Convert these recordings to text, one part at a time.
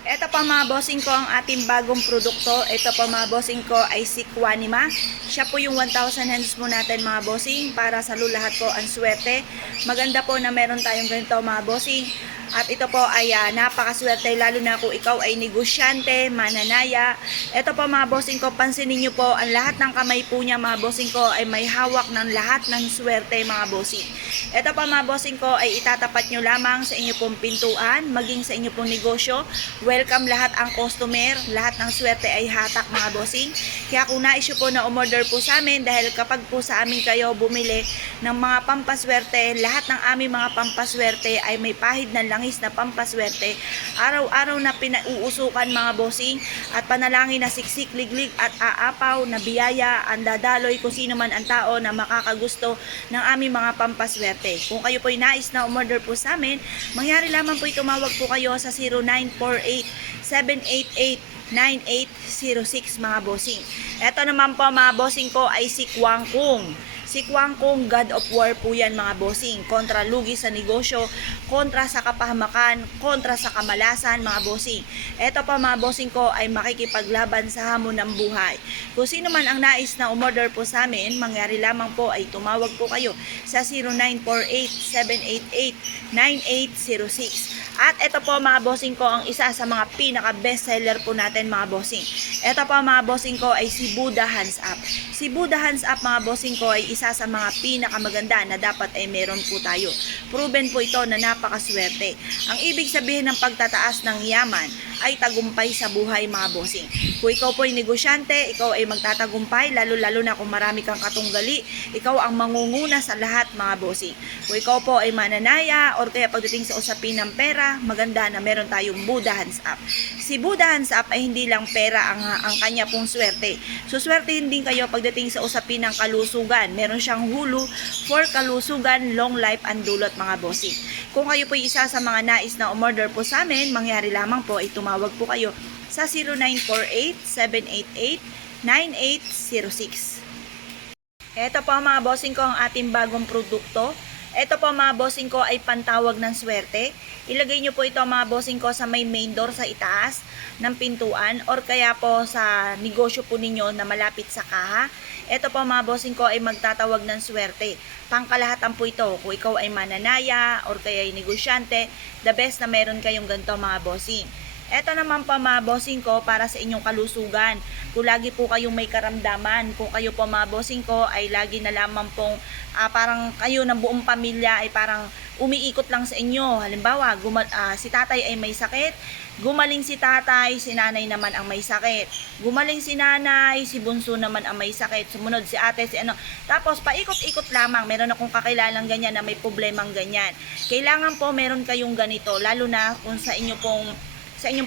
Ito pa mga bossing ko ang ating bagong produkto. Ito pa mga bossing ko ay si Quanima. Siya po yung 1,000 hands mo natin mga bossing para sa lahat po ang swerte. Maganda po na meron tayong ganito mga bossing. At ito po ay napakaswerte lalo na kung ikaw ay negosyante, mananaya. Ito po mga bossing ko, pansinin nyo po ang lahat ng kamay po niya mga bossing ko ay may hawak ng lahat ng swerte mga bossing. Ito pa mga bossing ko ay itatapat nyo lamang sa inyo pong pintuan, maging sa inyo pong negosyo. Welcome lahat ang customer, lahat ng swerte ay hatak mga bossing. Kaya kung nais nyo po na umorder po sa amin, dahil kapag po sa amin kayo bumili ng mga pampaswerte, lahat ng aming mga pampaswerte ay may pahid na langis na pampaswerte. Araw-araw na pinauusukan mga bossing at panalangin na siksik, liglig at aapaw na biyaya ang dadaloy kung sino man ang tao na makakagusto ng aming mga pampaswerte. Kung kayo po ay nais na umorder po sa amin, mangyari lamang po tumawag po kayo sa 0948-788-9806 mga bossing. Ito naman po mga bossing ko ay si Kwang Kung. Si Kwang Kung, God of War po yan mga bossing. Kontra lugi sa negosyo, kontra sa kapahamakan, kontra sa kamalasan mga bossing. Ito pa mga bossing ko ay makikipaglaban sa hamon ng buhay. Kung sino man ang nais na umorder po sa amin, mangyari lamang po ay tumawag po kayo sa 0948-788-9806. At ito po mga bossing ko ang isa sa mga pinaka best seller po natin mga bossing. Ito po mga bossing ko ay si Buddha Hands Up. Si Buddha Hands Up mga bossing ko ay isa sa mga pinakamaganda na dapat ay meron po tayo. Proven po ito na napakaswerte. Ang ibig sabihin ng pagtataas ng yaman ay tagumpay sa buhay mga bossing. Kung ikaw po ay negosyante, ikaw ay magtatagumpay, lalo-lalo na kung marami kang katunggali, ikaw ang mangunguna sa lahat mga bossing. Kung ikaw po ay mananaya or kaya pagdating sa usapin ng pera, maganda na meron tayong Buddha Hands Up. Si Buddha Hands Up ay hindi lang pera ang kanya pong swerte. So swertehin din kayo pagdating sa usapin ng kalusugan. Meron siyang hulu for kalusugan, long life and dulot mga bossing. Kung kayo po isa sa mga nais na umorder po sa amin, mangyari lamang po ay tumawag po kayo sa 0948-788-9806. Ito po mga bossing ko ang ating bagong produkto. Ito po mga bossing ko ay pantawag ng swerte. Ilagay nyo po ito mga bossing ko sa may main door sa itaas ng pintuan or kaya po sa negosyo po ninyo na malapit sa kaha. Ito po mga bossing ko ay magtatawag ng swerte. Pangkalahatan po ito. Kung ikaw ay mananaya or kaya ay negosyante, the best na meron kayong ganito mga bossing. Ito naman pa mga bossing ko para sa inyong kalusugan. Kung lagi po kayong may karamdaman, kung kayo po mga bossing ko ay lagi na lamang pong parang kayo ng buong pamilya ay parang umiikot lang sa inyo. Halimbawa, si tatay ay may sakit, gumaling si tatay, si nanay naman ang may sakit. Gumaling si nanay, si bunso naman ang may sakit. Sumunod si ate, si ano. Tapos paikot-ikot lamang. Meron akong kakilalang ganyan na may problemang ganyan. Kailangan po meron kayong ganito, lalo na kung sa inyong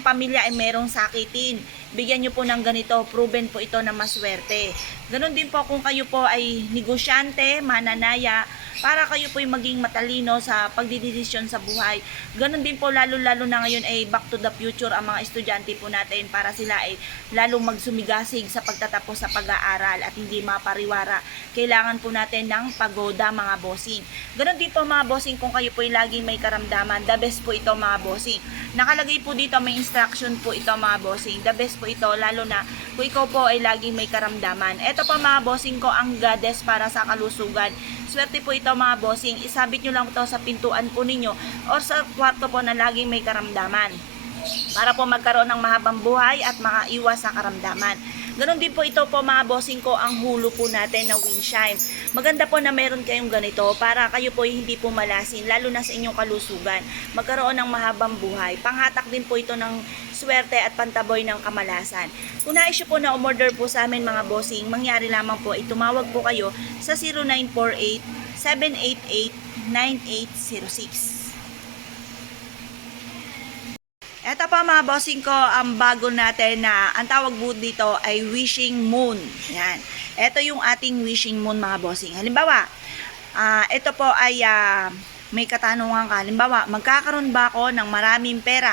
pamilya ay merong sakitin. Bigyan nyo po ng ganito, proven po ito na maswerte. Ganon din po kung kayo po ay negosyante, mananaya, para kayo po ay maging matalino sa pagdidesisyon sa buhay. Ganon din po lalo-lalo na ngayon ay back to the future ang mga estudyante po natin para sila ay lalong magsumigasig sa pagtatapos sa pag-aaral at hindi mapariwara. Kailangan po natin ng pagoda mga bossing. Ganon din po mga bossing kung kayo po ay laging may karamdaman, the best po ito mga bossing. Nakalagay po dito may instruction po ito mga bossing. The best po ito lalo na kung ikaw po ay laging may karamdaman. Ito po mga bossing ko ang goddess para sa kalusugan. Swerte po ito mga bossing. Isabit nyo lang ito sa pintuan po ninyo or sa kwarto po na laging may karamdaman para po magkaroon ng mahabang buhay at makaiwas sa karamdaman. Ganon din po ito po mga bossing ko ang hulo po natin na Windshine. Maganda po na meron kayong ganito para kayo po hindi po malasin lalo na sa inyong kalusugan. Magkaroon ng mahabang buhay. Panghatak din po ito ng swerte at pantaboy ng kamalasan. Kung nais po na umorder po sa amin mga bossing, mangyari lamang po tumawag po kayo sa 0948-788-9806. Ito pa mga bossing ko, ang bago natin na ang tawag po dito ay wishing moon. Yan. Ito yung ating wishing moon mga bossing. Halimbawa, ito po ay may katanungan ka. Halimbawa, magkakaroon ba ako ng maraming pera?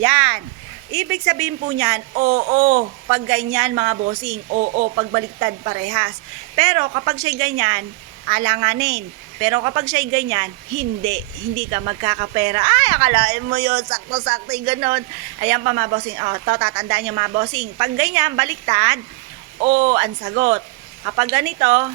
Yan. Ibig sabihin po niyan, oo, pag ganyan mga bossing, oo, pag baliktad parehas. Pero kapag siya ganyan, alanganin. Pero kapag siya'y ganyan, hindi ka magkakapera. Ay, akalain mo yun, sakto-sakto yung ganon. Ayan pa mga bossing, to tatandaan nyo mga bossing. Pag ganyan, baliktad, ang sagot. Kapag ganito,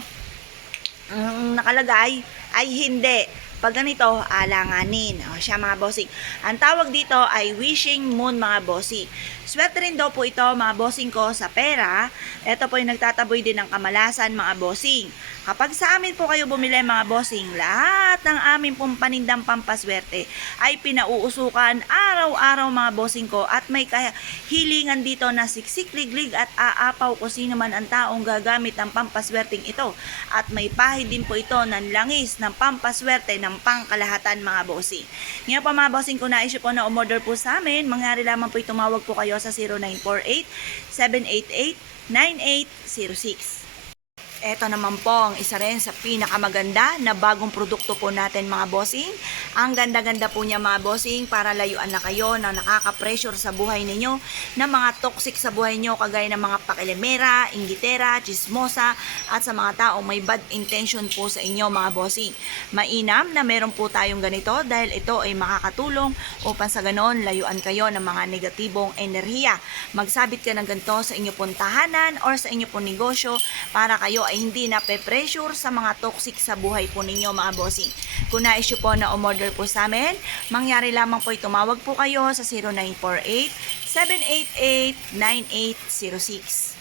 nakalagay, ay hindi. Pag ganito, alanganin. Siya mga bossing. Ang tawag dito ay wishing moon mga bossing. Swerte rin daw po ito mga bossing ko sa pera. Ito po yung nagtataboy din ng kamalasan mga bossing. Kapag sa amin po kayo bumili mga bossing, lahat ng amin pong panindang pampaswerte ay pinauusukan araw-araw mga bossing ko at may hilingan dito na siksik, liglig at aapaw kung sino man ang taong gagamit ng pampaswerteng ito. At may pahid din po ito ng langis ng pampaswerte ng pangkalahatan mga bossing. Ngayon pa mga bossing, kung naisip po na umorder po sa amin, mangyari lamang po tumawag po kayo sa 0948-788-9806. Ito naman po ang isa rin sa pinakamaganda na bagong produkto po natin mga bossing. Ang ganda-ganda po niya mga bossing para layuan na kayo na nakaka-pressure sa buhay ninyo na mga toxic sa buhay nyo kagaya ng mga pakilemera, inggitera, chismosa at sa mga taong may bad intention po sa inyo mga bossing. Mainam na meron po tayong ganito dahil ito ay makakatulong upang sa ganon layuan kayo ng mga negatibong enerhiya. Magsabit ka ng ganito sa inyo pong tahanan or sa inyo pong negosyo para kayo ay hindi na pe-pressure sa mga toxic sa buhay po ninyo mga bossing. Kung na-issue po na umorder po sa amin, mangyari lamang po tumawag po kayo sa 0948-788-9806.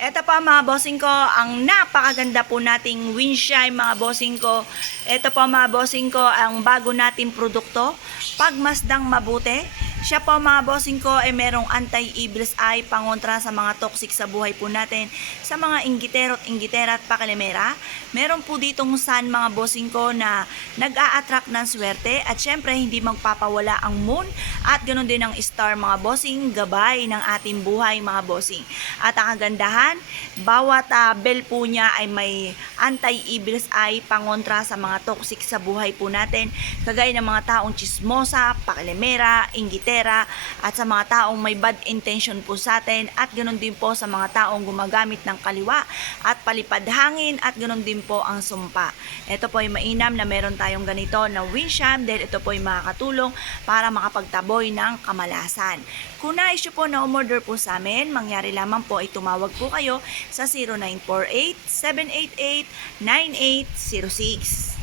Ito pa mga bossing ko, ang napakaganda po nating windshield mga bossing ko. Ito po mga bossing ko, ang bago nating produkto. Pagmasdang mabuti. Siya po mga bossing ko ay merong anti-evil's eye pangontra sa mga toxic sa buhay po natin. Sa mga inggitero at inggitera at pakilemera. Meron po ditong sun mga bossing ko na nag-a-attract ng swerte at syempre hindi magpapawala ang moon at ganoon din ang star mga bossing, gabay ng ating buhay mga bossing. At ang kagandahan, bawat bell po niya ay may anti-evil's eye pangontra sa mga toxic sa buhay po natin. Kagaya ng mga taong chismosa, pakilemera, inggitera at sa mga taong may bad intention po sa atin at ganoon din po sa mga taong gumagamit ng kaliwa at palipad hangin at ganoon din po ang sumpa. Ito po ay mainam na meron tayong ganito na windshield dahil ito po ay makakatulong para makapagtaboy ng kamalasan. Kung na-issue po na umorder po sa amin, mangyari lamang po ay tumawag po kayo sa 0948-788-9806.